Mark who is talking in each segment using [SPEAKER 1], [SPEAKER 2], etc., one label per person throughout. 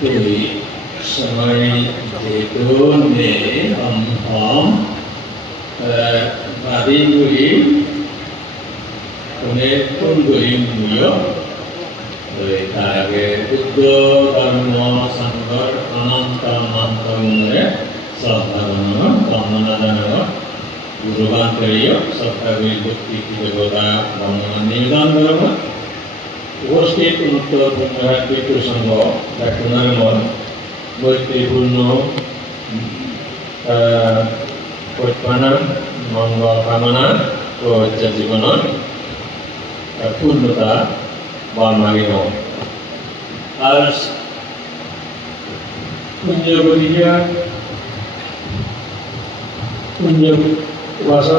[SPEAKER 1] তুই সবাই জীবনে অন্ধম বাদিগুলি অনেক কোনগুলি মূল্য তাকে বুদ্ধ কর্ম সংকর অনন্ত অনন্ত মূলে সহভাবন কামনাদানর গুরুবান্তরীয় সত্তাগুলি ভক্তি দেবতা উপস্থিত উন্নত পুণ্যহার পিতৃ সংঘ ব্যাকুণার মন মৈত্রীপূর্ণ পৈপানার মঙ্গল কামনা ও জীবনের পূর্ণতা বর্ণালীয় আর পুণ্যবলিয়া পুণ্য ভাষা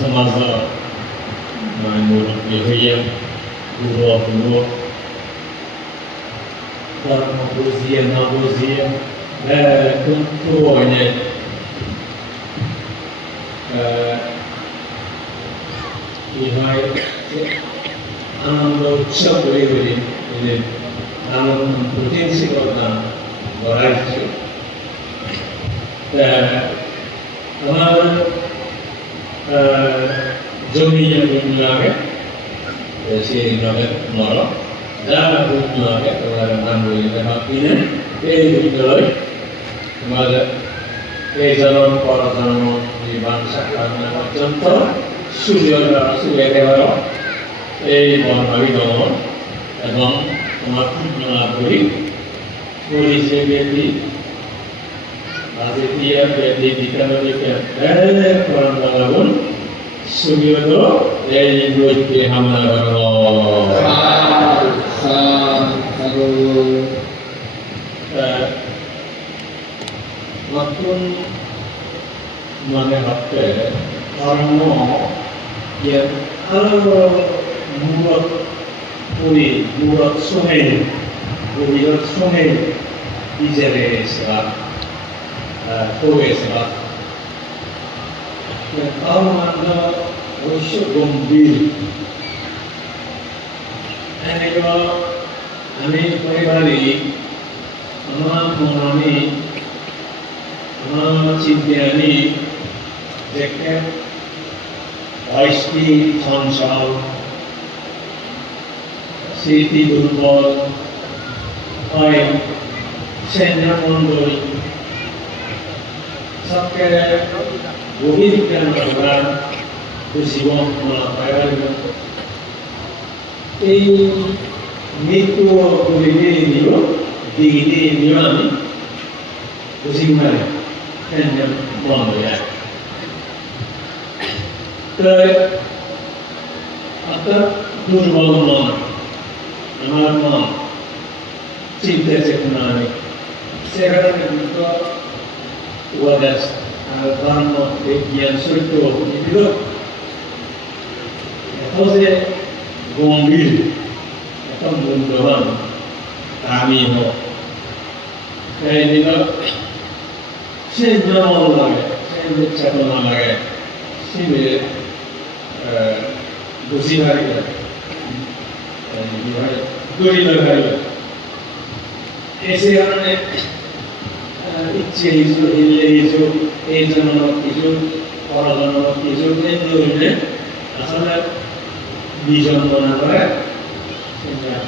[SPEAKER 1] समाजा मदद मोनहैयो Gurua Gurua dar uma poesia, uma poesia é, que proponha é, e vai andando sempre livre, ele andando potência da coragem. É, andando জমি লাগে সেই নগে মর যা পুণ্য লাগে তোমার নাম বলিতে এই বিদ্যালয় তোমার এই জন্ম, পর জন্ম জীবন সাক্ষাৎ পর্যন্ত সূর্য সূর্য দেওয়ার এই বর্ণালীগণ এবং তোমার পুণ্য লাভ করি। ব্যক্তি রাজকীয় ব্যক্তি নৈত্যে হামলা করো নতুন মানে হচ্ছে ধর্ম yang kalau mulut puri mulut sungai mulut sungai ijare usul gembir ini kalau ini pribadi আমার মনে আমার চিন্তানি দেখে বাইশটি চঞ্চল স্মৃতি দুর্বল হয় সেন্দ্রমণ্ডল সবকে গভীর জ্ঞান করা জীবন পাইবার এই মৃত্যু বলিলে নিব দিগিতে নিব আমি বুঝি মানে বন্ধ হয়ে যায় অর্থাৎ দুর্বল মন আমার মন চিন্তা চেতনা নেই সেখানে কিন্তু Uvadas Varno Yan Surto Ibiro Jose Gombil Atau Mundohan Kami Ho Kaya dino Senjol Lagi Senjol Cakon Lagi Sini Gusi Hari Gusi Hari Gusi Hari ऐसे हमने ఇచ్చేయసు ఇల్లేసు ఏజమనొక్కిసు పరగణొక్కిసు ఎన్నో ఇల్లే అసలు బీజం కొనగ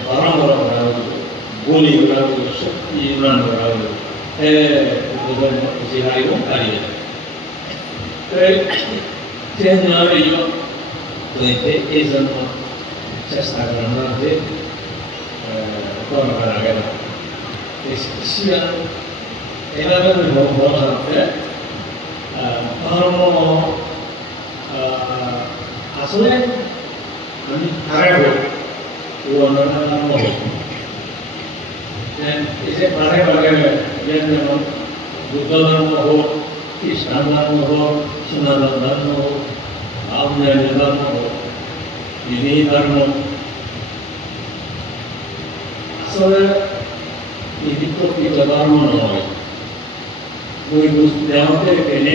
[SPEAKER 1] పరంపర వరాదు గోలి వరాదు శక్తి ఇమ్రాన్ వరాదు சிகாயும் அறியது தேனாடியும் துணைத்து ஏசன்மோ சஸ்தாகரமாக பரம்பராக பேசி হলো বুঝি হারিব হারিয়ে চেহারা হইতে এই জন্য চেষ্টা করার মধ্যে করা করা গেল এভাবে বলা হচ্ছে ধর্ম আসলে আমি হারাবো ও অন্যান্য এই যে বারে বারে যেমন বুদ্ধ ধর্ম হোক খ্রিস্টান ধর্ম হোক সনাতন ধর্ম হোক আপনার ধর্ম হোক দিনী ধর্ম আসলে এটি প্রকৃত ধর্ম নয় ওই দেহতে গেলে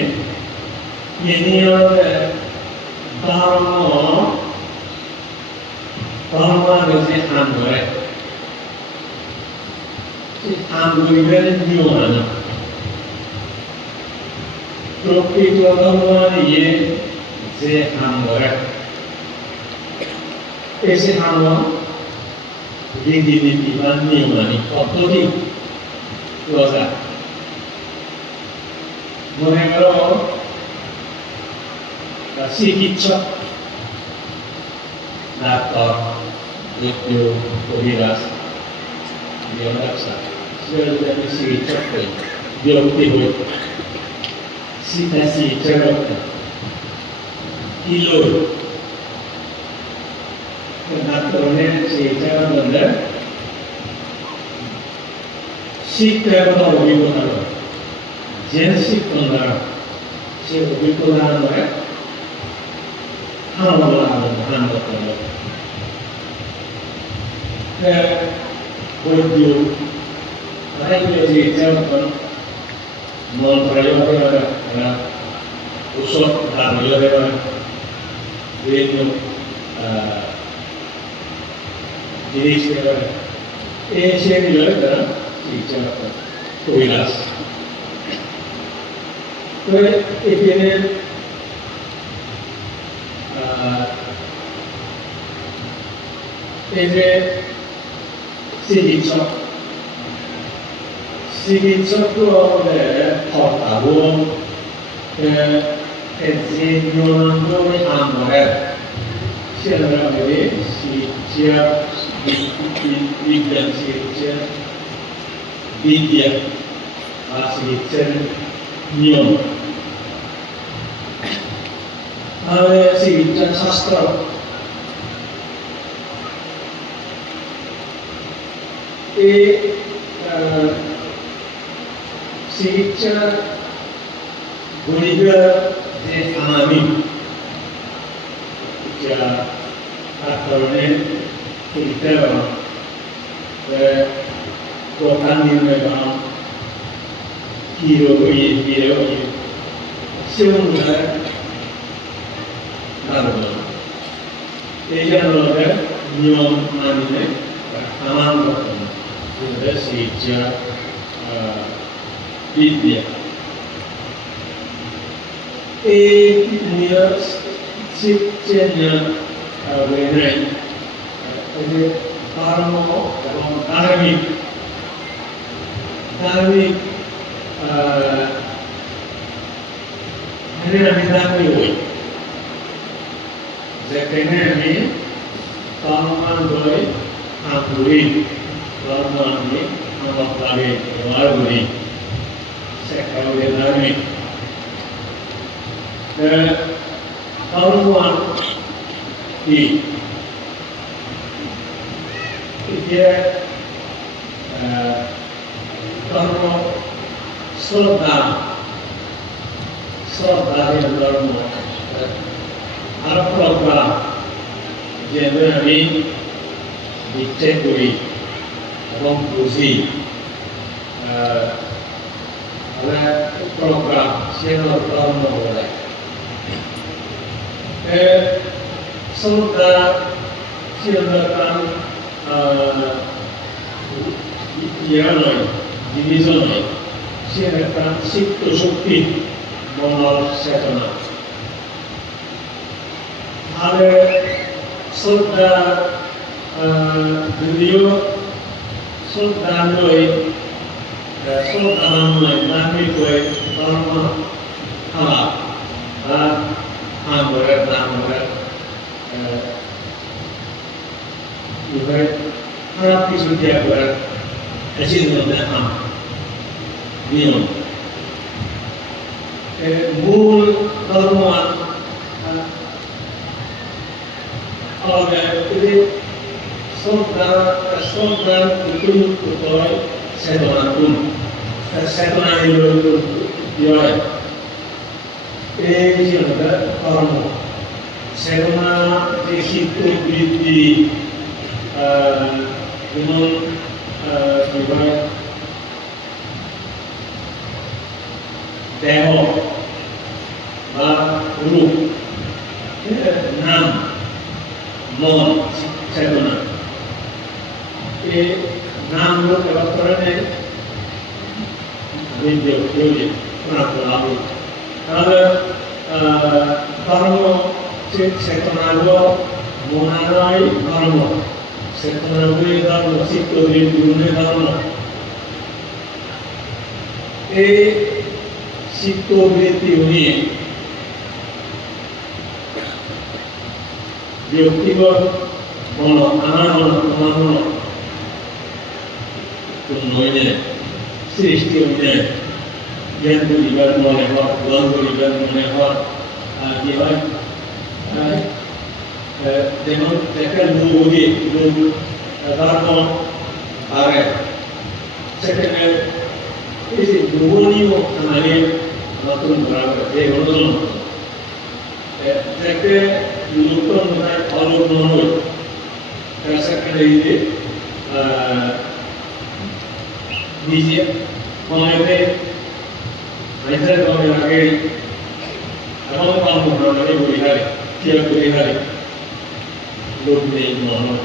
[SPEAKER 1] ইনি ধর্ম হয়েছে হাম ধরে সেই হাম করিবেন নিয়ম আনা প্রকৃত ধর্ম নিয়ে যে ধরে এসে হাম রীতিনীতি বা নিয়মানি পদ্ধতি রোজা। Mengelol, si cicak, nak on, itu beras, dia nak apa? Sebab dia mesti dia buat dia sih cicak pun, kilo. Karena konen cicak pun dah sih terlalu. ジェンシックなシェフビッグなのね。ハンドなのハンドとねでこれっていう大事な事実をもうこれよくやるから嘘だのよれば上の自立してやる永世にやるからちいちゃく飛び出す。 왜 ATM은 아, 이제 시기적 시기적 프로그램을 걷다고 엔진으로는 암호에 시험을 하게 시기적 위기한 시기적 위기한 시기적 니온 Aliasi dan sastra. E Sihica Bunida Dekamami Ja Atalne kita Kwa kami mga Kiro Kiro Kiro Kiro Kiro এই জন্য নিয়ম আমার মতন চিকিৎসা বিদ্যা। এই নিয়ম শিক্ষা নিয়ম বেড়ে যে ধর্ম এবং ধার্মিক। ধার্মিক ধার্মিক হই যেখানে আমি কর্মান করে আঙ্গুরি কর্ম আমি আমার ভাবে ব্যবহার করি হলে ধার্মিক কর্মান কি যে ধর্ম শ্রদ্ধা শ্রদ্ধাহীন ধর্ম আরোপ করা যে আমি বিচ্ছেদ করি এবং বুঝি প্রোগ্রাম সে ধর্ম বলে শ্রদ্ধা শ্রদ্ধা ইয়া নয় জিনিস নয় সে একটা সিক্ত শক্তি মনের চেতনা ale sunt gândiu, sunt dar noi, sunt dar noi, dar noi, dar noi, hala, da, am vărat, am vărat, vărat, harap ki sudia vărat, asin mână am, niu. Mul, dar noi, ধর্ম শ্রদ্ধা শ্রদ্ধার উপযুক্ত হয় চেতনা গুণ চেতনা হয় এই যে কর্ম চেতনা যে শিল্প বৃদ্ধি যেমন দেহ বা রূপ নাম মন চেতনা এই নামগুলো প্রকাশ করে প্রাণাবু তাহলে ধর্ম চেতনাগুলো মনানয় ধর্ম। চেতনাগুলি ধর্ম চিত্তগুলি বিভিন্ন ধর্ম। এই চিত্তবৃত্তি নিয়ে ব্যক্তিগত মন আমার মন তোমার মন নইলে সৃষ্টি হইলে জ্ঞান করিবার মনে হয় গ্রহণ করিবার মনে হয় আর কি হয় আহ, আহ, যেমন একটা লোভী লোভ ধর্ম আগে সেখানে এই যে লোভনীয় আমাদের নতুন ধরা যে অনুদান যাতে ಈ ಉತ್ತರವನ್ನು ತಾಲೂಕಿನವರು ಕೆಲಸ ಕಡೆ ಇದೆ ಬೀಜ ಮಾಹಿತಿ ರೈತರ ಗಮನವಾಗಿ ನಮ್ಮ ತಾಲೂಕಿನವರಲ್ಲಿ ಹೋಗಿದ್ದಾರೆ ಕೇಳಕ್ಕೆ ಹೋಗಿದ್ದಾರೆ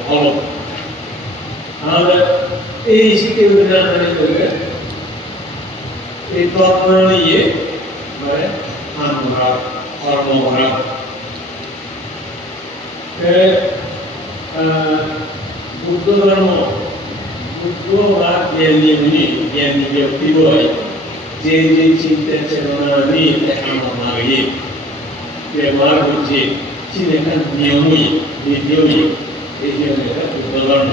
[SPEAKER 1] ಅವರು ಆದರೆ ಈ ಶಿಕ್ಷೆ ವಿಧಾನದಲ್ಲಿ ಹೋದರೆ ಈ ತಾಲೂಕಿನಲ್ಲಿಯೇ ಮನೆ ನಾನು ಹೊರ ಹೊರ ಹೊರ કે બુદ્ધ ધર્મ બુદ્ધો વાત જેની ની જેની વ્યક્તિ હોય જે જે ચિંતન ચેતનાની કહેવામાં આવે વ્યવહાર હોય છે ચીને નિયમોએ વિધિઓએ એ જેને બુદ્ધ ધર્મ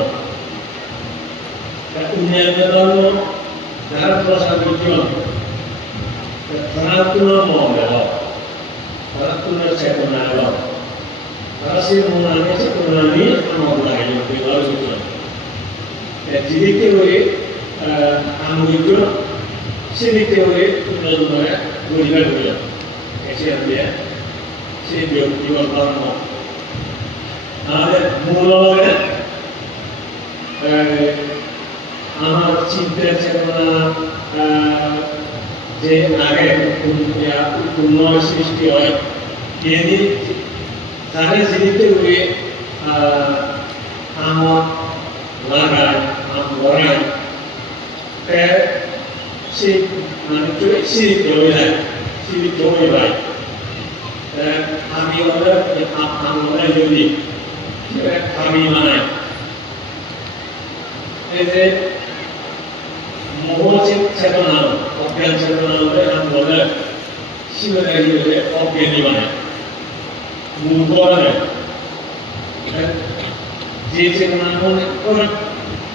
[SPEAKER 1] અન્ય ધર્મ ધર્મ પ્રસાદ પ્રાર્થના મોંઘ પ્રાર્થના ચેતના ধর্ম যারা প্রসাদ জন্য সনাতন মঙ্গল সনাতন চেতনা তারা সেই মনানে চেতনা নিয়ে আমাদের আগে ব্যবহার করতে জীবিত হয়ে সেদিকে হয়ে উন্নয়ন পরিবার হয়ে এসে দিয়ে সেই ব্যক্তিগত ধর্ম আমাদের মূল হবে আমার চিন্তা চেতনা যে আগে পূর্ণ সৃষ্টি হয় তিনি তারা জীবিত হয়ে আমার লাগায় আম গড়ায় সে মানে সিরিত হয়ে যায় সিরিত হয়ে যায় আমি ওদের আমি ওদের যদি আমি মানে এই যে মোহচিত চেতনা অজ্ঞান চেতনা হলে আমি বলে শিবের বলে অজ্ঞানী মানে চেতনা মনে করে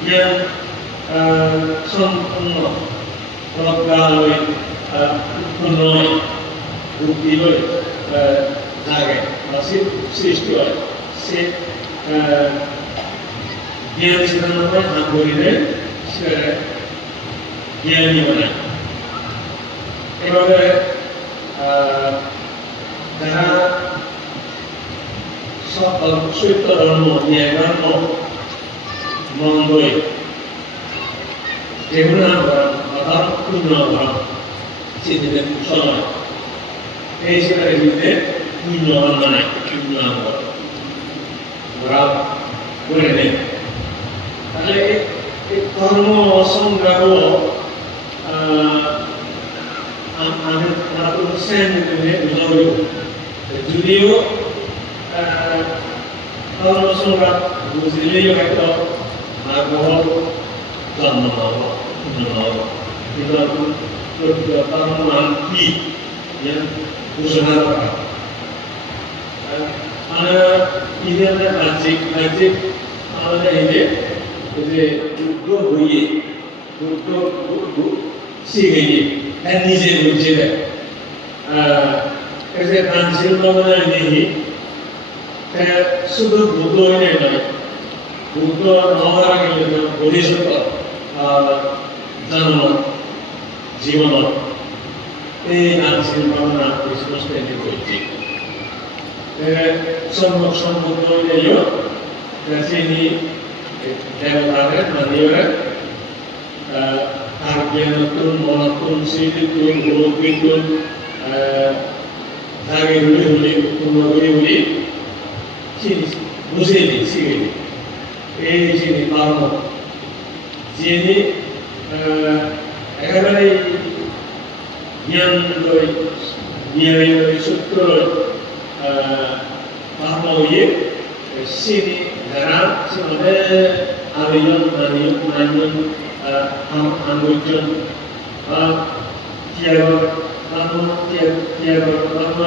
[SPEAKER 1] জ্ঞান সম্পূর্ণ প্রজ্ঞা হয়ে উৎপন্ন হয়। বুদ্ধি হয়ে জাগে বা সৃষ্টি হয়। সে জ্ঞান চেতনা করে হাত ধরিলে সে জ্ঞানী বানায়। এভাবে যারা সকল ন্যায় ধর্ম মঙ্গল যেগুলো অর্থাৎ পূর্ণ ধর্ম সেদিকে সময় এই সেটার বিরুদ্ধে পূর্ণ বানায় পূর্ণ ওরা করে নেয় তাহলে কর্ম সংগ্রাম আমি আমরা উৎসাহ নিতে যদিও কর্ম সংগ্রাম বুঝলেই হয়তো আগ্রহ জন্ম হব কিন্তু কর্ম নাম কি? ঘোষণা করা। আমরা ইন্ডিয়ানের রাজ্যিক রাজ্যিক আমাদের এই যে যে যুদ্ধ হইয়ে যুদ্ধ শিখে হ্যাঁ নিজে বুঝে দেয় যে কাঞ্চিল ভবনের নেই শুধু হয়ে নয় নহবার আগে ভবিষ্যৎ জন্ম জীবন এই কাঞ্চিল ভবনা স্পষ্ট এটি করছি সম্মুখ সম্মুখ হইলেও তিনি দেবতাদের মন্দিরে আজ্ঞানতুন মনতুন, স্মৃতিতুন গুরুপিতুন তাকে হুলি হুলি পূর্ণ করি হুলি বুঝে নি শিখে নি এই চিনি কর্ম যিনি একেবারে জ্ঞান লই জ্ঞানী লই সূত্র পাহময়ে সিনি ধারা সিমনে আবেদন মানি মানি আঙ্গুজন tiago lama tiago tiago lama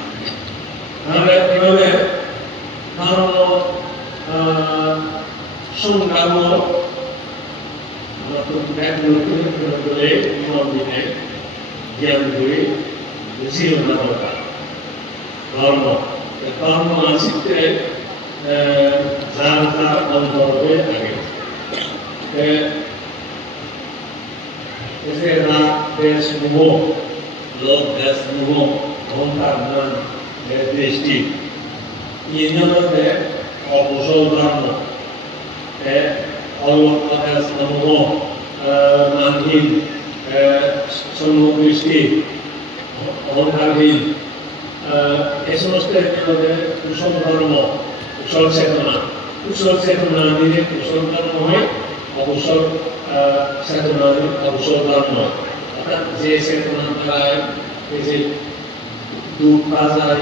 [SPEAKER 1] তাহলে এভাবে ধর্ম সংগ্রাম জ্ঞান করে ছিল না দরকার। ধর্ম ধর্ম মানসিকতে যার যার অন্তর্ভে থাকে। Ese era desnudo, lo desnudo, অহংকার দৃষ্টি ইন্দ্রতে অকুশল ধর্ম নম মানহীন সম্মুখদৃষ্টি অহংকারহীন। এ সমস্ত মধ্যে কুশল ধর্ম কুশল চেতনা কুশল চেতনা দিলে কুশল ধর্ম হয় অকুশল চেতনা অকুশল ধর্ম অর্থাৎ যে চেতনা দ্বারা যে বাজায়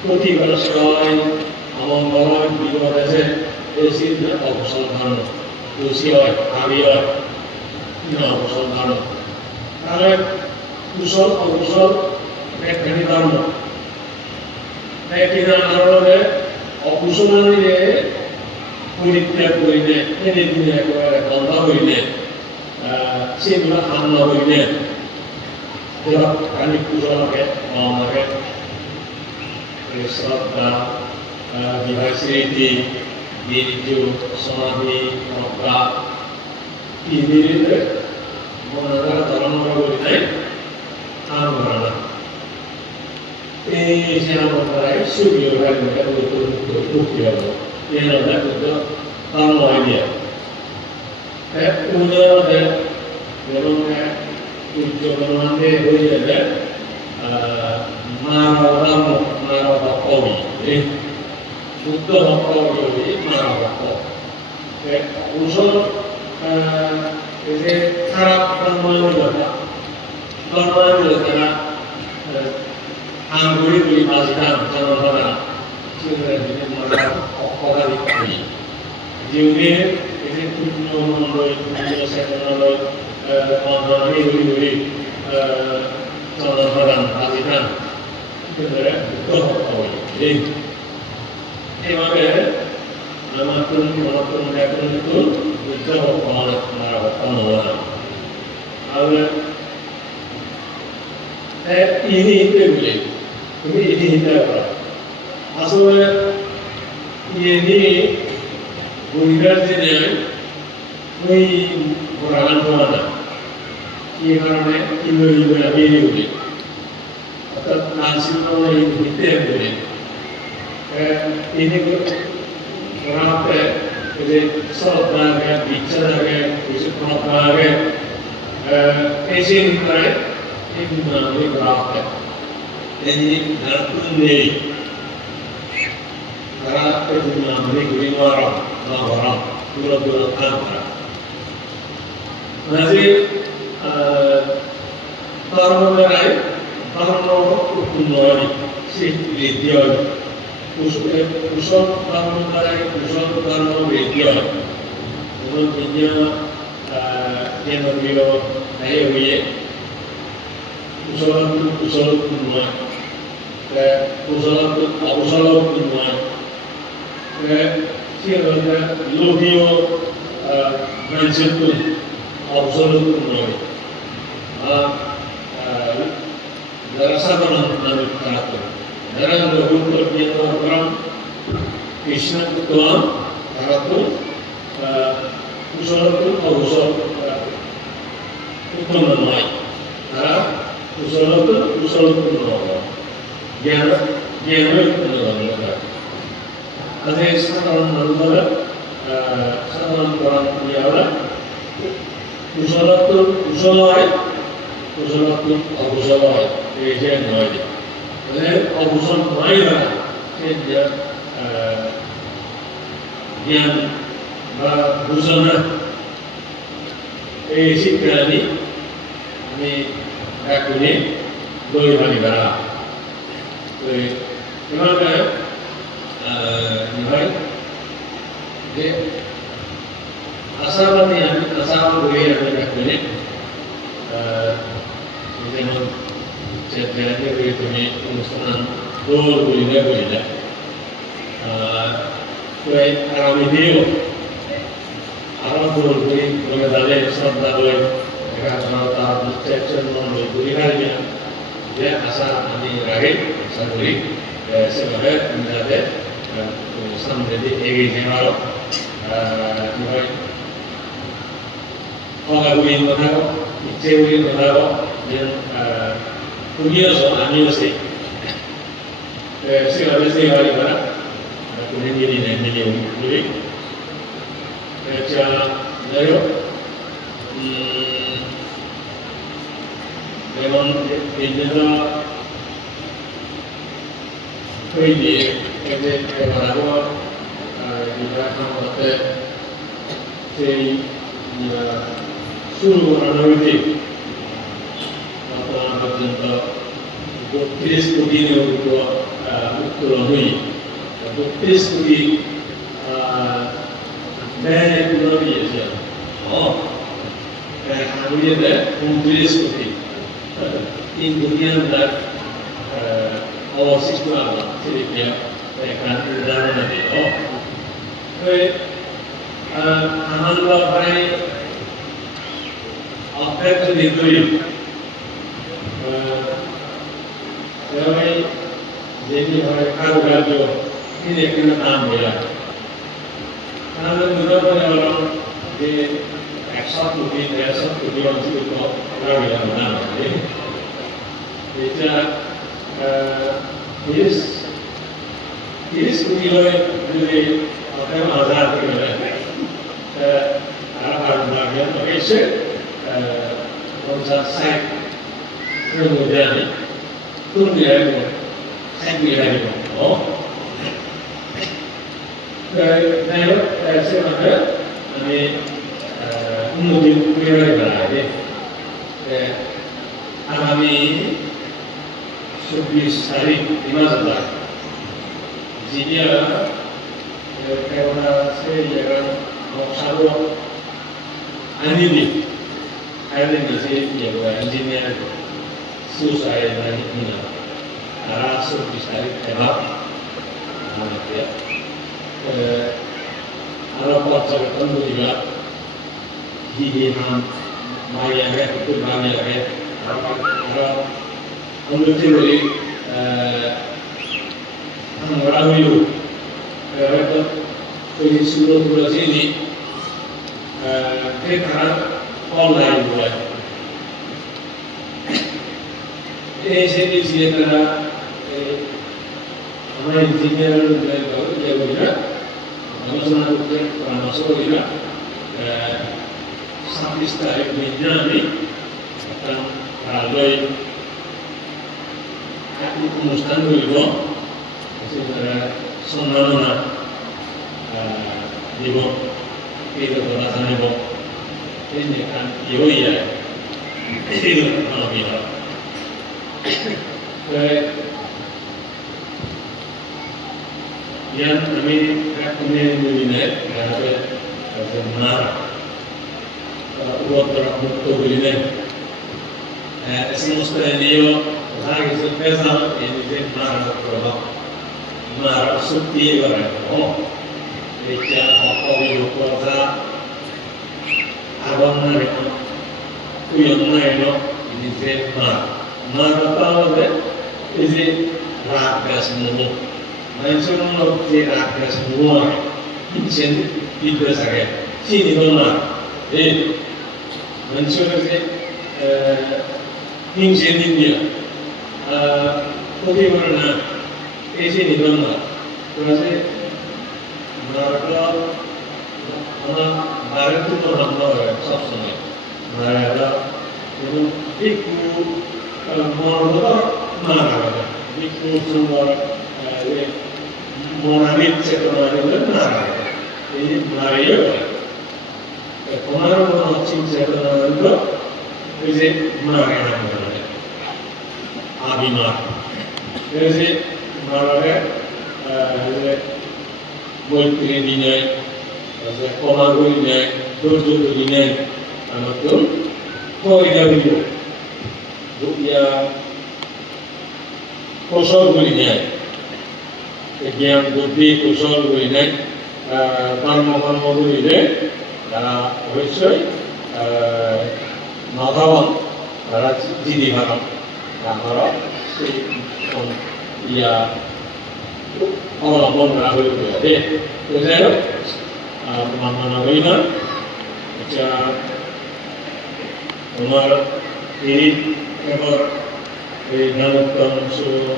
[SPEAKER 1] ক্ষতিগ্রস্ত হয় অমঙ্গল হয় বিপদ আছে এই চিন্তা অকুশল দোষী হয় ভাবি হয় ধর্ম তাহলে কুশল, অকুশল ব্যাখ্যানি ধর্ম। ব্যাখ্যানি ধর্মে অকুশলীরে পরিত্যাগ করিলে এনে দিনে একেবারে বন্ধ হইলে সেগুলো হামলা হইলে Kita kami kurang get mawaret resap dah dihasilkan di itu suami mereka ini itu mereka dalam orang itu tak berada. Ini saya nak berada supaya mereka betul betul berubah. Ia adalah betul tanpa idea. Eh, punya dia, dia ujamannya itu ya maraham marahakom ini শুদ্ধ হকম মারা হক উসল যে খারাপ কর্মযোগ্যতা কর্মযোগ্যতা আঙ্গুলি বলি বাজগান জনগণা অপকারী করে জীবনের এই যে পুণ্য পুণ্য সেবনালয় হই জনসাধারণ বাজিতাম এইভাবে নমাতুন মনাতুন ব্যাকরণ তো বুদ্ধ ভগবান আপনারা ভগবান হওয়া আর ইনি হিন্দে তুমি ইনি হিন্দে আসলে ini bundar দিনে ওই ঘোরানা কি ಈ ಕಾರಣ ಇನ್ನು ಈಗ ಬೇರೆಯುವುದೇ ಅರ್ಥಾತ್ ನಾನು ಸಿನಿಮಾದ ಇದು ಹಿಂದೆ ಇದ್ದೇನೆ ಏನಿಗೂ ಮತ್ತೆ இது சோத்தாக நிச்சதாக விசுப்பாத்தாக பேசியிருக்கிறார் என்று பிரார்த்த என்று நடத்திலே பிரார்த்தது நாமே குடிவாரம் நாம் வரோம் தூர தூரத்தான் அது ধর্মটারে ধর্ম উন্নয়ন সৃষ্টি হয় কুশল ধর্ম দ্বারা কুশল ধর্ম বৃদ্ধি হয় এবং বিভিন্ন কেন্দ্রীয় ব্যয় হয়ে কুশল কুশল উন্নয়ন কুশল অবসল উন্নয়ন লোভীয় মানসিক অবসল উন্নয়ন ರಸಬಲವನ್ನು ನರೇಂದ್ರ ರೂಪರತಿಯನ್ನು ಪರಂ ವಿಷ್ಣುತ್ವಂ ತರತು ಕುಶಲತ್ತು ಕುಶಲ ಉತ್ತಮമായി ನರ ಕುಶಲತ್ತು ಕುಶಲತ್ವಮಾಗ ಜ್ಞಾನ ಜ್ಞಾನ ಅದೇ ಸ್ನಾನ ನಂತರ ಸ್ನಾನ ಪ್ರಾರಂಭ ಕುಶಲತ್ತು ಕುಶಲವಾಗಿ Kuzuratlık abuza var, diyeceğin öyle. Ve abuza burayla kendi e, yan ve buzana eğitiklerini hani yakını doyurmanı Bera Ve İmam Bey, İmam Bey, Asabati yani asabı buraya yakını তুমি অনুষ্ঠান বলিলে বলিলে প্রায় আগামী দিয়েও আরও দোল বলি বলে দালে শ্রদ্ধা এখানে তার বলি কারণে যে আশা আমি রাখি আশা করি সেভাবে যাতে সামনে দিয়ে এগিয়ে যেতে পারো অগাগুলি কথাও ইচ্ছেগুলি কথাও yang uh, punya soal sih. Eh, saya ada saya hari mana, kemudian jadi naik jadi jadi. Baca lalu, memang ini dah ini ini kalau juga kamu kata saya suruh orang itu বর্তমান পর্যন্ত বত্রিশ কোটির উপর উত্তোলন হই বত্রিশ কোটি ব্যয় পুনর দিয়েছে হারিয়ে উনত্রিশ কোটি তিন কোটি আমরা অবশিষ্ট আমরা সেদিকে এখানে উদাহরণ দিল আমার ভাই অপেক্ষা নির্দয়ী देवी और खान का जो फिर एक नाम मिला खान दूसरा होने वाला ये ऐसा तो भी ऐसा तो भी हम उसको पूरा मिला बना रहे बेचा इस इस भी लोग जो अपने आजाद के लिए आराम आराम आ गया तो ऐसे कौन सा साइट फिर मुझे तुम जाएगा แท่งมีอะไรอยู่อ๋อในในรถในเสื้อมันเยอะมีอุ้มดิ้งมีอะไรแบบไหนเนี่ยอันนั้นมีสุขีสันติที่มาจากจีนเนี่ยเขาเป็นเสื้อยืดของชาวอันนี้ดิอันนี้มีเสื้อยืดของอินเดียสู้สายมันนี่นะ langsung disari tembak eh, Muhammad ya. Eh, Allah Taala juga di maya ya, itu maya ya. Allah untuk itu ini orang itu kerana dari seluruh bulan ini eh, kita online bulan. Ini sendiri sih benar berapa benar suci orang oh Echa apa yang kuasa abang mereka kuyang mereka ini dia benar মানবতাবাদে এই yan kami kami bilinay kasi kasi na uwag na mukto bilinay esimusta niyo kasi sa pesa ini din mara proba mara sutti wala ko ekya ako yung kwarta abang na rin kuyang na rin ini din mara mara pa wala isi rakas mo mo mencionando que la persona dicen y pues a que si ni no na eh mencionando que eh dicen ni dia eh porque bueno na ese ni no na entonces Bharat हमारा भारत तो हमला है सब समय भारत एवं एक को मार्ग मार्ग एक को सुंदर মারা নাম করে আবিমা এই যে মারারে মৈত্রী বিনয় ক্ষমা করি নেয় ধৈর্য করি নেয় আমার তো কইরা হইল ইয়া কৌশল করি নেয় জ্ঞান বুদ্ধি কৌশল করি নেয় কর্ম কর্ম করিলে তারা অবশ্যই নগাবন তারা জিদি ভারম আমরা সেই ইয়া অবলম্বন করা হয়ে গেছে যাই মাননা হই না এটা তোমার এই এবার এই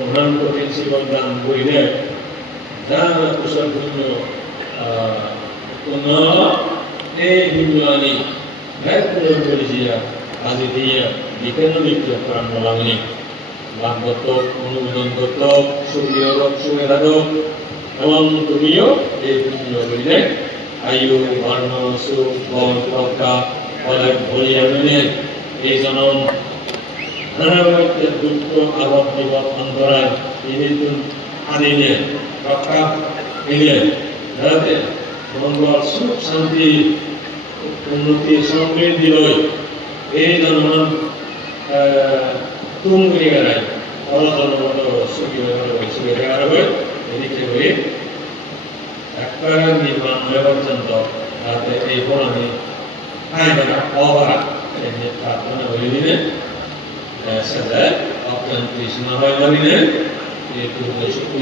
[SPEAKER 1] মহান কঠিন শিবন দান করিলে যা কুশল পুণ্য পুণ্য এই পুণ্যani baik punya Malaysia Azidia di kena itu peran malam ini Lang betok, menurun betok, surya rok, surya radok এবং তুমিও এই পুণ্য করিলে আয়ু বর্ণ সুখ বল প্রজ্ঞা বলে ভরিয়া মেনে এই জনম নানাভাবে দুঃখ আবদ বিপদ অন্তরায় তিনি আনিলে রক্ষা নিলে যাতে মঙ্গল সুখ শান্তি উন্নতি সমৃদ্ধি লয় এই জন্ম করে গেলায় অল জন্মত সুখী হয়ে সুখী হয়ে গেলে এদিকে হয়ে একবার নির্মাণ হয়ে পর্যন্ত যাতে এই খাইবারা অবারা এমনি প্রার্থনা হয়ে দিলে সেটা অত্যন্ত কৃষ্ণ হয় দিলে এই পূর্ব সুখী